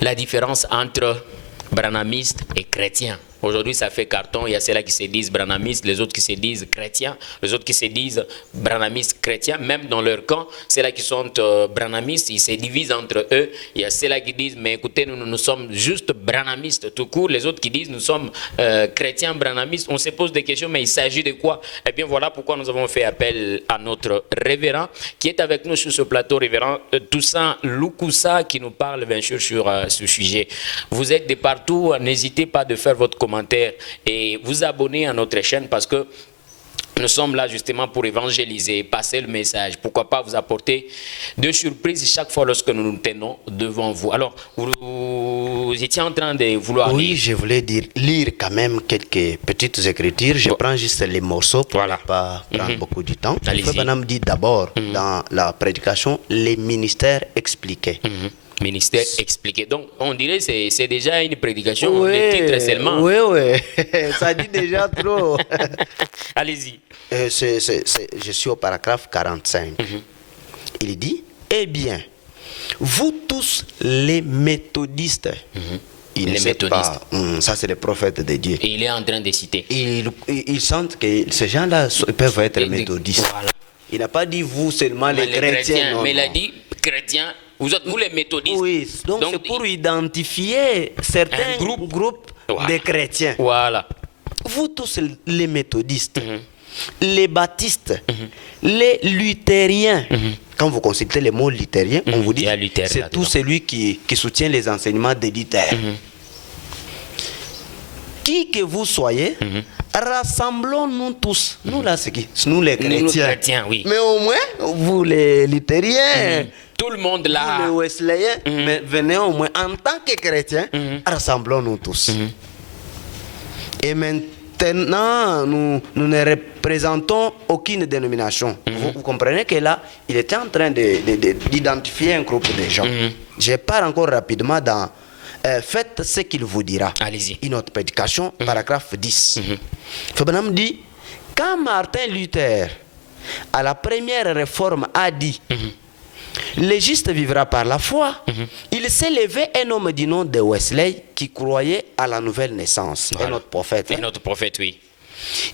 la différence entre branamistes et chrétiens. Aujourd'hui, ça fait carton. Il y a ceux-là qui se disent branamistes, les autres qui se disent chrétiens, les autres qui se disent branamistes chrétiens. Même dans leur camp, ceux-là qui sont branamistes, ils se divisent entre eux. Il y a ceux-là qui disent, mais écoutez, nous sommes juste branamistes tout court. Les autres qui disent, nous sommes chrétiens branamistes. On se pose des questions, mais il s'agit de quoi? Eh bien, voilà pourquoi nous avons fait appel à notre révérend qui est avec nous sur ce plateau, révérend Toussaint Lukusa, qui nous parle bien sûr sur ce sujet. Vous êtes de partout, n'hésitez pas de faire votre commentaire et vous abonner à notre chaîne parce que nous sommes là justement pour évangéliser, passer le message. Pourquoi pas vous apporter de surprises chaque fois lorsque nous nous tenons devant vous. Alors, vous étiez en train de vouloir lire. Je voulais lire quand même quelques petites écritures. Je prends juste les morceaux pour ne pas prendre beaucoup de temps. Le frère Branham dit d'abord dans la prédication, les ministères expliqués. Ministère expliqué. Donc, on dirait que c'est déjà une prédication, le titre seulement. Oui, ça dit déjà trop. Allez-y. Je suis au paragraphe 45. Il dit, eh bien, vous tous les méthodistes, les méthodistes. Ça, c'est le prophète de Dieu. Et il est en train de citer. Ils sentent que ces gens-là peuvent être méthodistes. Voilà. Il n'a pas dit vous seulement les chrétiens. Non, mais il a dit chrétiens. Vous êtes vous les méthodistes. Oui, donc c'est pour identifier certains groupes de chrétiens. Voilà. Vous tous les méthodistes, les baptistes, les luthériens. Quand vous consultez les mots luthériens, on vous dit c'est tout celui qui soutient les enseignements de Luther. Qui que vous soyez, rassemblons-nous tous. Nous là, c'est qui? Nous les chrétiens. Nous, les chrétiens, oui. Mais au moins, vous les luthériens, tout le monde là, vous les wesleyens, mais venez au moins en tant que chrétiens, rassemblons-nous tous. Et maintenant, nous ne représentons aucune dénomination. Vous comprenez que là, il était en train d'identifier un groupe de gens. Je pars encore rapidement dans... faites ce qu'il vous dira. Allez-y. Une autre prédication, paragraphe 10. Fabinam dit, quand Martin Luther, à la première réforme, a dit le juste vivra par la foi, il s'est levé un homme du nom de Wesley qui croyait à la nouvelle naissance. Voilà. Un autre prophète. Un autre prophète, oui.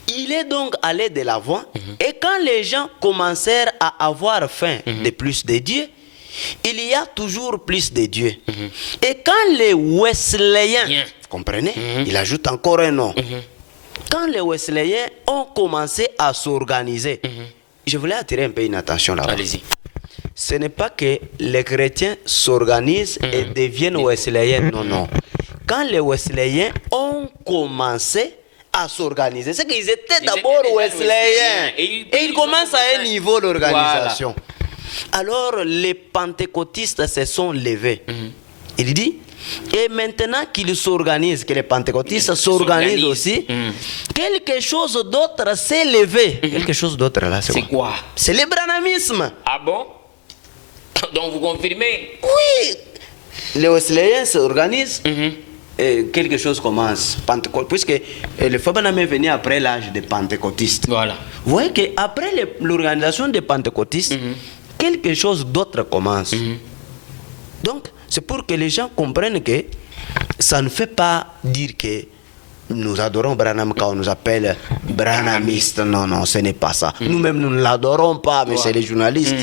Il est donc allé de l'avant et quand les gens commencèrent à avoir faim de plus de Dieu, il y a toujours plus de Dieu. Et quand les Wesleyens, vous comprenez, il ajoute encore un nom. Quand les Wesleyens ont commencé à s'organiser, je voulais attirer un peu une attention là-bas. Allez-y. Ce n'est pas que les chrétiens s'organisent et deviennent Wesleyens, non, non. Quand les Wesleyens ont commencé à s'organiser, c'est qu'ils étaient d'abord Wesleyens. Et ils commencent à un niveau d'organisation. Voilà. Alors les pentecôtistes se sont levés. Il dit, et maintenant qu'ils s'organisent, que les pentecôtistes s'organisent aussi, quelque chose d'autre s'est levé. Quelque chose d'autre là, c'est quoi? C'est le branamisme. Ah bon? Donc vous confirmez? Oui. Les Wesleyens s'organisent. Et quelque chose commence. Puisque le Fabinam est venu après l'âge des pentecôtistes. Voilà. Vous voyez qu'après l'organisation des pentecôtistes, quelque chose d'autre commence. Donc, c'est pour que les gens comprennent que ça ne fait pas dire que nous adorons Branham quand on nous appelle Branhamiste. Non, non, ce n'est pas ça. Nous-mêmes, nous ne l'adorons pas, mais c'est les journalistes.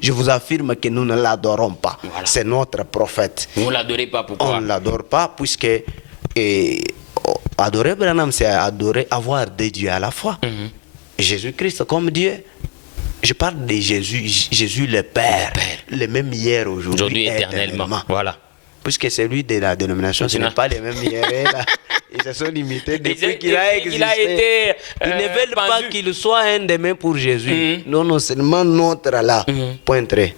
Je vous affirme que nous ne l'adorons pas. Voilà. C'est notre prophète. Vous ne l'adorez pas, pourquoi? On ne l'adore pas, puisque adorer Branham, c'est adorer, avoir deux dieux à la fois. Jésus-Christ comme Dieu. Je parle de Jésus, Jésus le Père, le même hier, aujourd'hui, éternellement. Voilà. Puisque celui de la dénomination, ce n'est pas les mêmes hier. Ils se sont limités depuis qu'il a existé. Ils ne veulent pas qu'il soit un demain pour Jésus. Non, non, seulement notre là. Point très.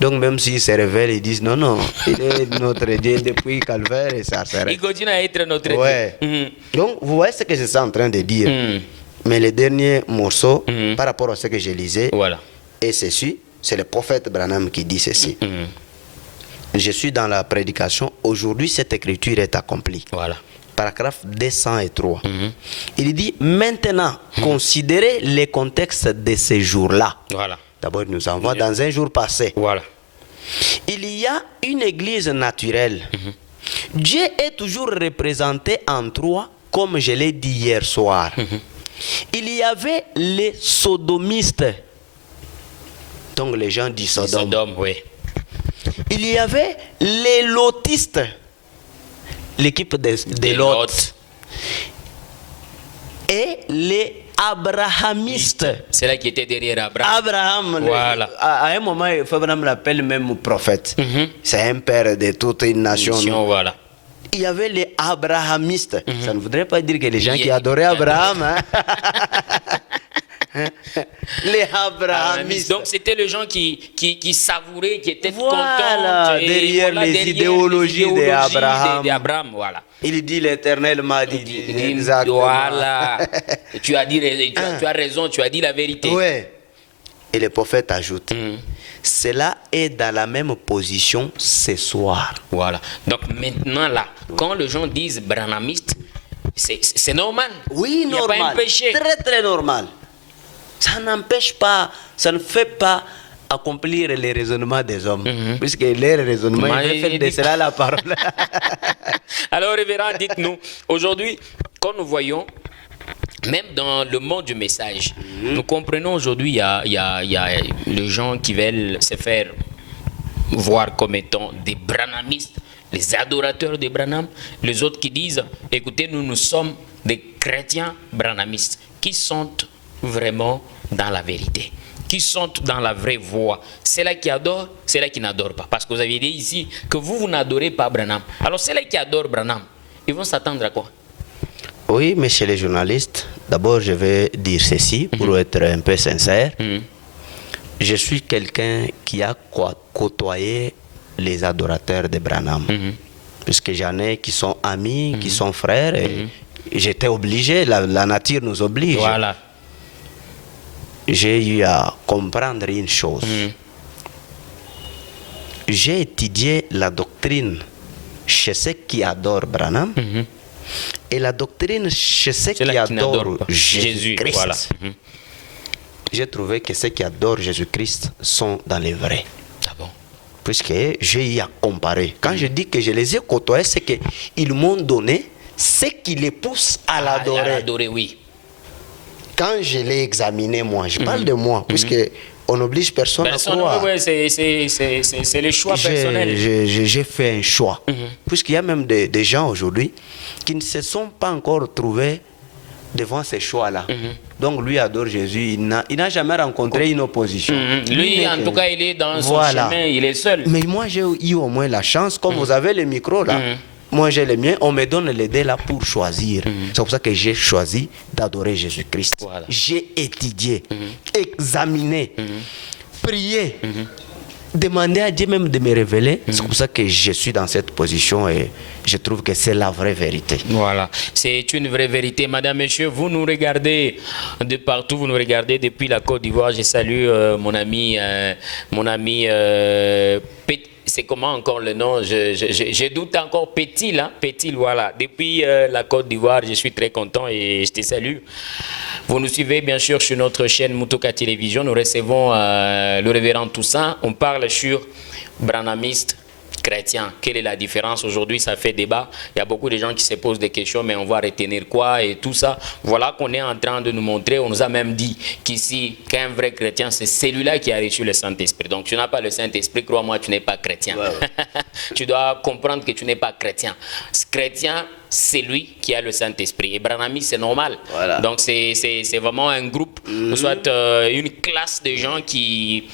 Donc même s'ils se révèlent, ils disent non, non, il est notre Dieu depuis Calvaire et ça s'arrête. Il continue à être notre Dieu. Donc vous voyez ce que je suis en train de dire. Mais le dernier morceau, par rapport à ce que je lisais, et ceci, c'est le prophète Branham qui dit ceci. Je suis dans la prédication. Aujourd'hui, cette écriture est accomplie. Voilà. Paragraphe 203. Il dit maintenant, considérez les contextes de ces jours-là. Voilà. D'abord, il nous envoie dans un jour passé. Voilà. Il y a une église naturelle. Dieu est toujours représenté en trois, comme je l'ai dit hier soir. Il y avait les sodomistes. Donc les gens disent Sodome. Sodome, oui. Il y avait les lotistes, l'équipe de Lot, et les abrahamistes. C'est là qui était derrière Abraham. Abraham, voilà. À un moment, Abraham l'appelle même prophète. C'est un père de toute une nation. Voilà. Il y avait les abrahamistes. Ça ne voudrait pas dire que les gens qui adoraient Abraham. Les abrahamistes. Donc c'était les gens qui savouraient, qui étaient contents derrière les idéologies d'Abraham. Voilà. Il dit l'Éternel m'a dit exactement. Voilà. tu as raison, tu as dit la vérité. Oui. Et le prophète ajoute, cela est dans la même position ce soir. Voilà. Donc maintenant là, quand les gens disent branhamiste, c'est normal. Oui, normal. Il n'y a pas un péché. Très très normal. Ça n'empêche pas, ça ne fait pas accomplir les raisonnements des hommes, puisque les raisonnements, ils fait de cela la parole. Alors, révérend, dites-nous, aujourd'hui, quand nous voyons, même dans le monde du message, nous comprenons aujourd'hui, il y a les gens qui veulent se faire voir comme étant des branhamistes, les adorateurs de Branham, les autres qui disent, écoutez, nous sommes des chrétiens branhamistes, qui sont vraiment dans la vérité, qui sont dans la vraie voie. C'est là qui adore, c'est là qui n'adore pas. Parce que vous avez dit ici que vous n'adorez pas Branham. Alors c'est là qui adorent Branham. Ils vont s'attendre à quoi? Oui, mais chez les journalistes, d'abord je vais dire ceci pour être un peu sincère. Je suis quelqu'un qui a côtoyé les adorateurs de Branham. Puisque j'en ai qui sont amis, qui sont frères. Et j'étais obligé, la nature nous oblige. Voilà. J'ai eu à comprendre une chose. J'ai étudié la doctrine chez ceux qui adorent Branham et la doctrine chez ceux qui adorent Jésus-Christ. Voilà. J'ai trouvé que ceux qui adorent Jésus-Christ sont dans les vrais. Ah bon? Puisque j'ai eu à comparer. Quand je dis que je les ai côtoyés, c'est qu'ils m'ont donné ce qui les pousse à l'adorer. À l'adorer, oui. Quand je l'ai examiné, moi, je parle de moi, puisque on n'oblige personne à croire. Oui, c'est le choix personnel. J'ai fait un choix. Puisqu'il y a même des gens aujourd'hui qui ne se sont pas encore trouvés devant ces choix-là. Donc lui adore Jésus, il n'a jamais rencontré une opposition. Lui, en tout cas, il est dans son chemin, il est seul. Mais moi, j'ai eu au moins la chance, comme vous avez le micro là, moi j'ai le mien, on me donne les dés là pour choisir. C'est pour ça que j'ai choisi d'adorer Jésus-Christ. Voilà. J'ai étudié, examiné, prié, demandé à Dieu même de me révéler. C'est pour ça que je suis dans cette position et je trouve que c'est la vraie vérité. Voilà, c'est une vraie vérité. Madame, Monsieur, vous nous regardez de partout, vous nous regardez depuis la Côte d'Ivoire. Je salue mon ami c'est comment encore le nom? Je doute encore. Petit, là. Petit, voilà. Depuis la Côte d'Ivoire, je suis très content et je te salue. Vous nous suivez bien sûr sur notre chaîne Mutuka Télévision. Nous recevons le révérend Toussaint. On parle sur branhamiste, chrétien. Quelle est la différence? Aujourd'hui, ça fait débat. Il y a beaucoup de gens qui se posent des questions, mais on va retenir quoi et tout ça. Voilà qu'on est en train de nous montrer. On nous a même dit qu'ici, qu'un vrai chrétien, c'est celui-là qui a reçu le Saint-Esprit. Donc, tu n'as pas le Saint-Esprit, crois-moi, tu n'es pas chrétien. Ouais. Tu dois comprendre que tu n'es pas chrétien. Chrétien, c'est lui qui a le Saint-Esprit. Et Branhami, c'est normal. Voilà. Donc, c'est vraiment un groupe, soit une classe de gens qui...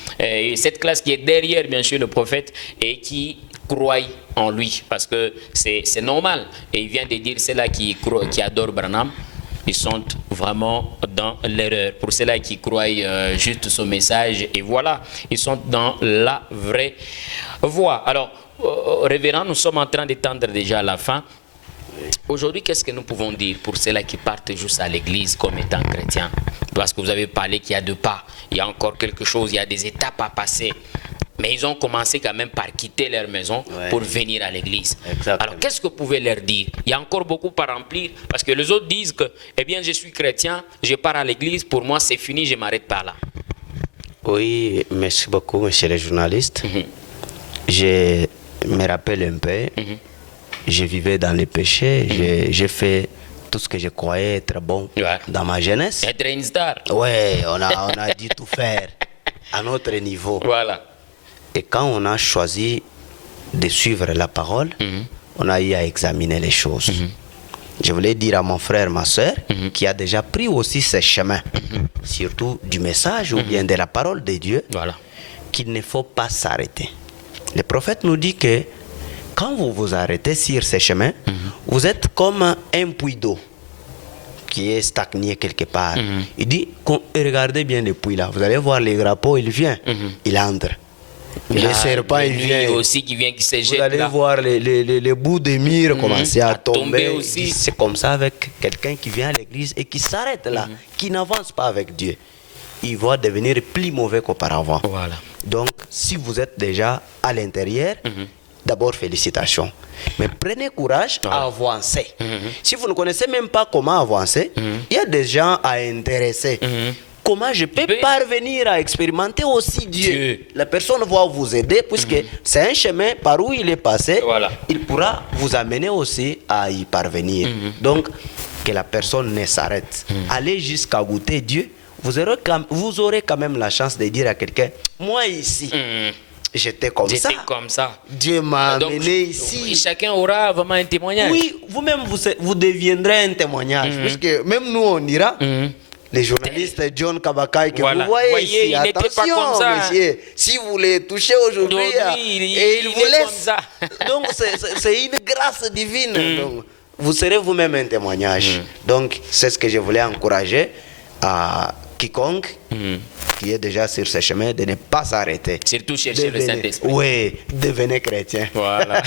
cette classe qui est derrière, bien sûr, le prophète et qui croient en lui. Parce que c'est normal. Et il vient de dire, c'est là qui adorent Branham. Ils sont vraiment dans l'erreur. Pour ceux-là qui croient juste son message, et voilà, ils sont dans la vraie voie. Alors, révérend, nous sommes en train d'étendre déjà à la fin. Aujourd'hui, qu'est-ce que nous pouvons dire pour ceux-là qui partent juste à l'église comme étant chrétiens? Parce que vous avez parlé qu'il y a 2 pas, il y a encore quelque chose, il y a des étapes à passer. Mais ils ont commencé quand même par quitter leur maison pour venir à l'église. Alors, qu'est-ce que vous pouvez leur dire? Il y a encore beaucoup à remplir parce que les autres disent que, eh bien, je suis chrétien, je pars à l'église, pour moi, c'est fini, je m'arrête par là. Oui, merci beaucoup, monsieur le journaliste. Je me rappelle un peu, je vivais dans les péchés, j'ai fait tout ce que je croyais être bon dans ma jeunesse. Être une star. Oui, on a dû tout faire à notre niveau. Voilà. Et quand on a choisi de suivre la parole, on a eu à examiner les choses. Je voulais dire à mon frère, ma soeur, qui a déjà pris aussi ce chemin, surtout du message ou bien de la parole de Dieu, qu'il ne faut pas s'arrêter. Le prophète nous dit que quand vous vous arrêtez sur ce chemin, vous êtes comme un puits d'eau qui est stagné quelque part. Il dit, regardez bien le puits là, vous allez voir les crapauds, il vient, il entre. Les serpents, il vient aussi qui vient, qui se jette. Vous allez voir les bouts des murs commencer à tomber aussi. C'est comme ça avec quelqu'un qui vient à l'église et qui s'arrête là, qui n'avance pas avec Dieu. Il va devenir plus mauvais qu'auparavant. Voilà. Donc, si vous êtes déjà à l'intérieur, d'abord félicitations. Mais prenez courage à avancer. Si vous ne connaissez même pas comment avancer, il y a des gens à intéresser. Comment je peux parvenir à expérimenter aussi Dieu? La personne va vous aider puisque c'est un chemin par où il est passé. Il pourra vous amener aussi à y parvenir. Donc, que la personne ne s'arrête. Allez jusqu'à goûter Dieu. Vous aurez quand même la chance de dire à quelqu'un, moi ici, j'étais comme ça. Dieu m'a amené ici. Chacun aura vraiment un témoignage. Oui, vous-même, vous deviendrez un témoignage. Puisque même nous, on ira. Les journalistes John Kabakai que vous voyez ici, il attention pas comme ça, monsieur, si vous les touchez aujourd'hui, et il vous laisse. Donc c'est une grâce divine. Donc, vous serez vous-même un témoignage. Donc c'est ce que je voulais encourager à quiconque qui est déjà sur ce chemin de ne pas s'arrêter. Surtout chercher le Saint-Esprit. Oui, devenez chrétien. Voilà.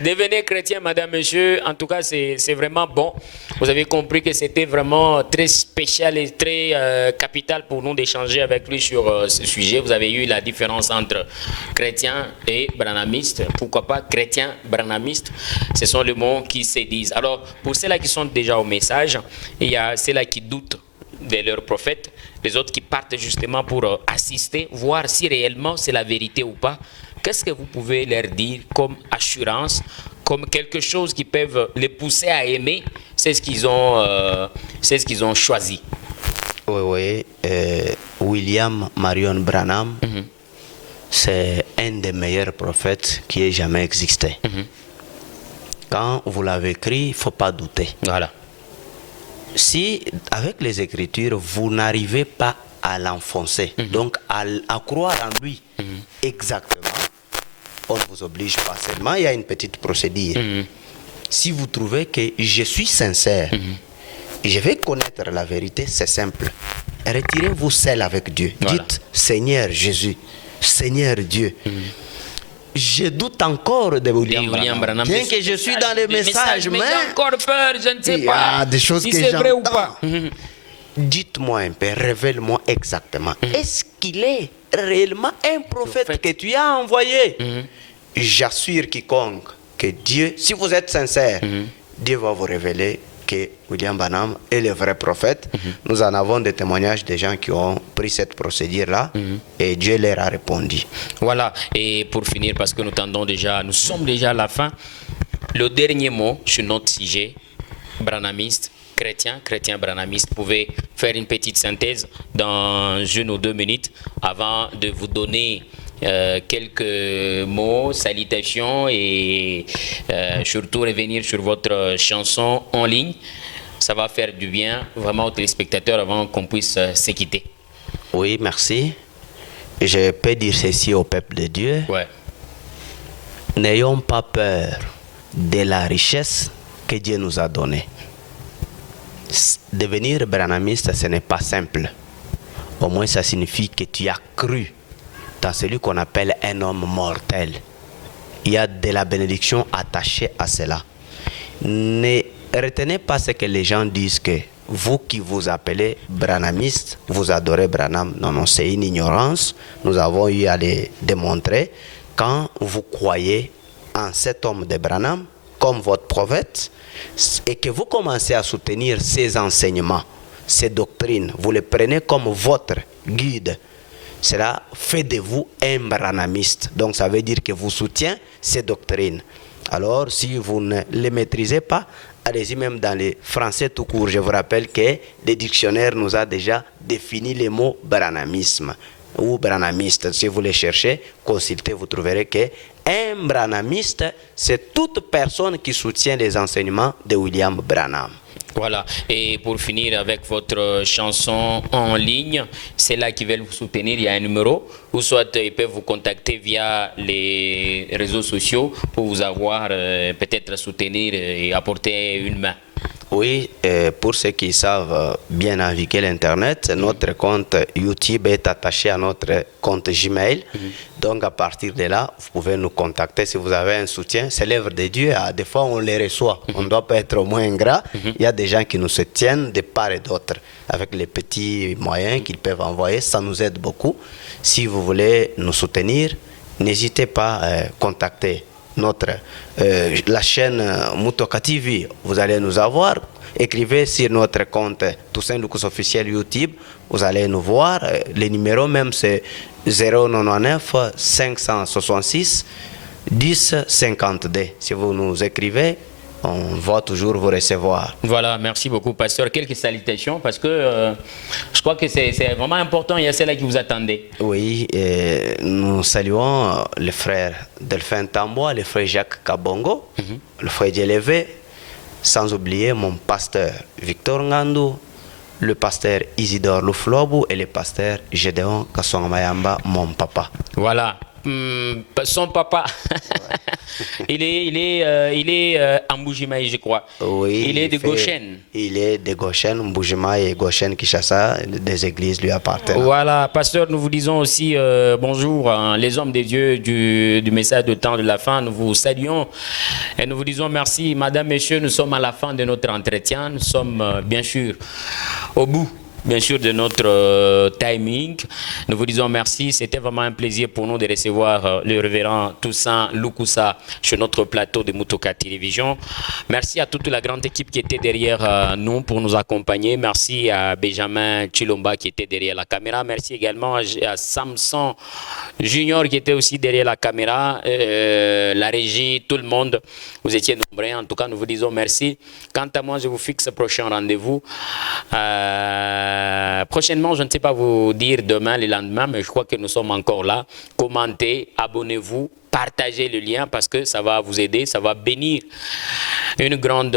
Devenez chrétien, madame, monsieur. En tout cas, c'est vraiment bon. Vous avez compris que c'était vraiment très spécial et très capital pour nous d'échanger avec lui sur ce sujet. Vous avez eu la différence entre chrétien et branhamiste. Pourquoi pas chrétien, branhamiste? Ce sont les mots qui se disent. Alors, pour ceux-là qui sont déjà au message, il y a ceux-là qui doutent de leur prophète, les autres qui partent justement pour assister, voir si réellement c'est la vérité ou pas. Qu'est-ce que vous pouvez leur dire comme assurance, comme quelque chose qui peut les pousser à aimer? C'est ce qu'ils ont choisi. Oui. William Marion Branham, c'est un des meilleurs prophètes qui ait jamais existé. Quand vous l'avez écrit, il ne faut pas douter. Voilà. Si, avec les Écritures, vous n'arrivez pas à l'enfoncer, donc à croire en lui exactement, on ne vous oblige pas seulement, il y a une petite procédure. Si vous trouvez que je suis sincère, je vais connaître la vérité, c'est simple. Retirez-vous seul avec Dieu. Voilà. Dites, Seigneur Jésus, Seigneur Dieu, je doute encore de William Branham. Bien que je suis dans les messages, mais j'ai encore peur, je ne sais pas. Il y a des choses si que c'est vrai ou j'entends. pas. Dites-moi un peu, révèle-moi exactement. Est-ce qu'il est réellement un prophète que tu as envoyé? J'assure quiconque que Dieu, si vous êtes sincère, Dieu va vous révéler que William Branham est le vrai prophète. Nous en avons des témoignages de gens qui ont pris cette procédure-là et Dieu leur a répondu. Voilà, et pour finir, parce que nous sommes déjà à la fin, le dernier mot sur notre sujet, branhamiste, chrétien branhamiste, vous pouvez faire une petite synthèse dans 1 ou 2 minutes avant de vous donner quelques mots, salutations et surtout revenir sur votre chanson en ligne. Ça va faire du bien vraiment aux téléspectateurs avant qu'on puisse se quitter. Oui, merci. Je peux dire ceci au peuple de Dieu. Ouais. N'ayons pas peur de la richesse que Dieu nous a donnée. Devenir branhamiste, ce n'est pas simple. Au moins, ça signifie que tu as cru dans celui qu'on appelle un homme mortel. Il y a de la bénédiction attachée à cela. Ne retenez pas ce que les gens disent que vous qui vous appelez branhamiste, vous adorez Branham. Non, non, c'est une ignorance. Nous avons eu à les démontrer. Quand vous croyez en cet homme de Branham comme votre prophète et que vous commencez à soutenir ses enseignements, ses doctrines, vous les prenez comme votre guide, cela fait de vous un branhamiste. Donc ça veut dire que vous soutenez ces doctrines. Alors si vous ne les maîtrisez pas, allez-y même dans les français tout court. Je vous rappelle que le dictionnaire nous a déjà défini les mots branhamisme ou branhamiste. Si vous les cherchez, consultez, vous trouverez que un branhamiste, c'est toute personne qui soutient les enseignements de William Branham. Voilà, et pour finir avec votre chanson en ligne, c'est là qui veulent vous soutenir, il y a un numéro, ou soit ils peuvent vous contacter via les réseaux sociaux pour vous avoir peut-être soutenir et apporter une main. Oui, pour ceux qui savent bien naviguer l'Internet, notre compte YouTube est attaché à notre compte Gmail. Donc à partir de là, vous pouvez nous contacter si vous avez un soutien. C'est l'œuvre de Dieu. Des fois, on les reçoit. On ne doit pas être au moins ingrat. Il y a des gens qui nous soutiennent de part et d'autre. Avec les petits moyens qu'ils peuvent envoyer, ça nous aide beaucoup. Si vous voulez nous soutenir, n'hésitez pas à contacter la chaîne Mutoka TV. Vous allez nous avoir. Écrivez sur notre compte Toussaint Lucas officiel YouTube. Vous allez nous voir. Le numéro même c'est 099 566 10 52. Si vous nous écrivez, on va toujours vous recevoir. Voilà, merci beaucoup, pasteur. Quelques salutations, parce que je crois que c'est vraiment important. Il y a celle-là qui vous attendait. Oui, nous saluons le frère Delphin Tamboa, le frère Jacques Kabongo, le frère Djelévé, sans oublier mon pasteur Victor Ngandou, le pasteur Isidore Louflobu et le pasteur Gédéon Kassongamayamba, mon papa. Voilà. Son papa, il est à Mbujimaï, je crois. Oui, il est de Goshen. Il est de Goshen, Mbujimaï et Goshen Kinshasa, des églises lui appartiennent. Voilà, pasteur, nous vous disons aussi bonjour, les hommes de Dieu du message de temps de la fin. Nous vous saluons et nous vous disons merci, madame, messieurs. Nous sommes à la fin de notre entretien. Nous sommes bien sûr au bout, bien sûr, de notre timing. Nous vous disons merci. C'était vraiment un plaisir pour nous de recevoir le révérend Toussaint Lukusa sur notre plateau de Mutoka Télévision. Merci à toute la grande équipe qui était derrière nous pour nous accompagner. Merci à Benjamin Chilomba qui était derrière la caméra. Merci également à Samson Junior qui était aussi derrière la caméra, la régie, tout le monde. Vous étiez nombreux. En tout cas, nous vous disons merci. Quant à moi, je vous fixe le prochain rendez-vous. Prochainement, je ne sais pas vous dire demain, le lendemain, mais je crois que nous sommes encore là. Commentez, abonnez-vous, partagez le lien parce que ça va vous aider, ça va bénir une grande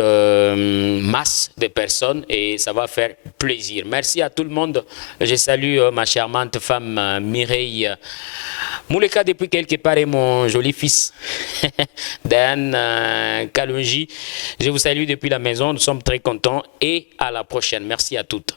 masse de personnes et ça va faire plaisir. Merci à tout le monde. Je salue ma charmante femme Mireille Mouleka depuis quelque part et mon joli fils Dan Kalonji. Je vous salue depuis la maison, nous sommes très contents et à la prochaine. Merci à toutes.